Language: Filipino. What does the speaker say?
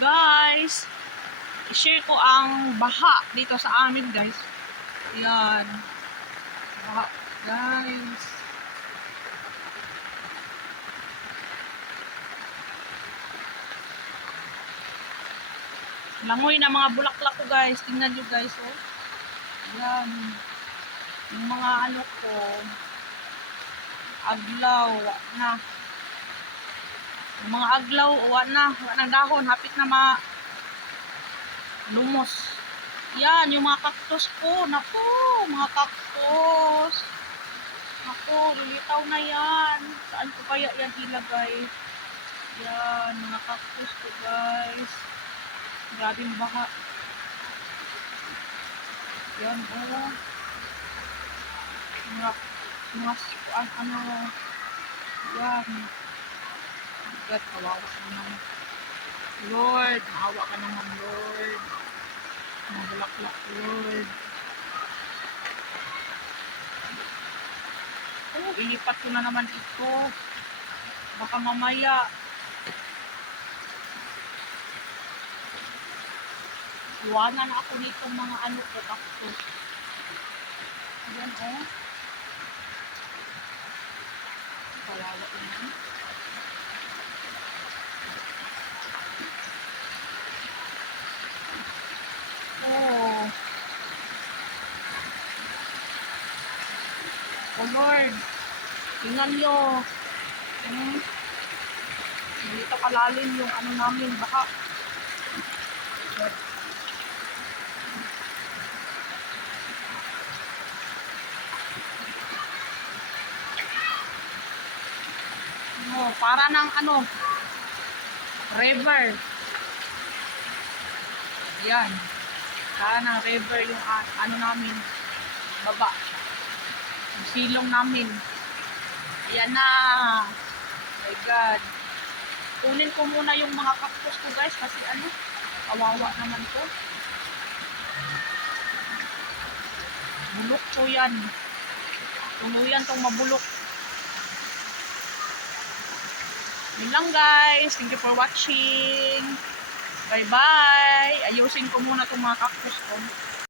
Guys, i-share ko ang baha dito sa amin, guys. Yan. Baha, guys. Langoy na mga bulaklak ko, guys. Tingnan nyo, guys, oh. Yan. Yung mga ano ko, aglaw, na. Yung mga aglaw, wala ng dahon, hapit na lumos. Yan, yung mga cactus ko. Naku, mga cactus. Naku, lilitaw na yan. Saan ko kaya yan ilagay? Yan, mga cactus ko, guys. Grabing baha. Yan, oh. Ano, yan. God, kawawa ka naman. Lord, maawa ka naman, Lord. Mga bulaklak, Lord. Oh, ilipat ko na naman ito. Baka mamaya. Iwanan na ako dito mga ano ko, cactus. Ayan, oh. Kawawa naman. Oh. Oh Lord. Tingnan nyo. Dito kalalim yung ano namin. Baka. Oh, para ng ano. River. Yan. Para ng river yung ano namin. Baba. Yung silong namin. Ayan na. Oh my God. Kunin ko muna yung mga cactus ko, guys, kasi ano, kawawa naman to. Bulok to yan. Tuluyan tong mabulok. Yun lang, guys. Thank you for watching. Bye-bye. Ayusin ko muna tong mga cactus ko.